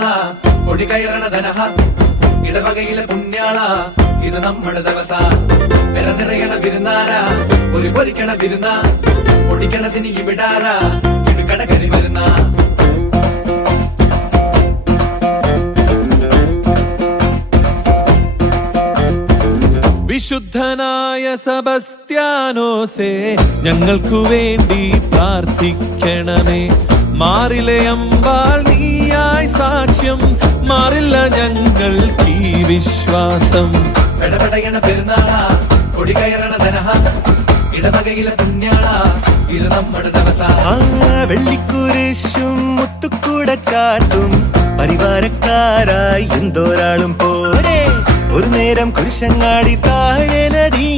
പെരുന്നാള കൊടി കയറണ ധനഹ ഇടവകയിലെ പുണ്യാള ഇത് നമ്മുടെ ദിവസ പെര നിറയണ വിരുന്നാര ഒരു പൊരിക്കണ വിരുന്ന പൊടിക്കണതിന് ഇവിടാര ഇടുക്കട കരി വരുന്ന വിശുദ്ധനായ സെബസ്ത്യാനോസേ ഞങ്ങൾക്കു വേണ്ടി പ്രാർത്ഥിക്കണമേ. മാറിലെ അമ്പാൽ നീയായി സാക്ഷ്യം മാറില്ല ഞങ്ങൾക്ക് ഈ വിശ്വാസം. പെടപെടയണ പെരുന്നാള കൊടി കയറണ ധനഹ ഇടവകയിലെ പുണ്യാള ഇത് നമ്മുടെ ദിവസ. വെള്ളിക്കുരിശും മുത്തുക്കൂട ചാട്ടും പരിവാരക്കാരായി എന്തോരാളും പോരെ ഒരു നേരം കുരിശങ്ങാടി താഴെ നദീ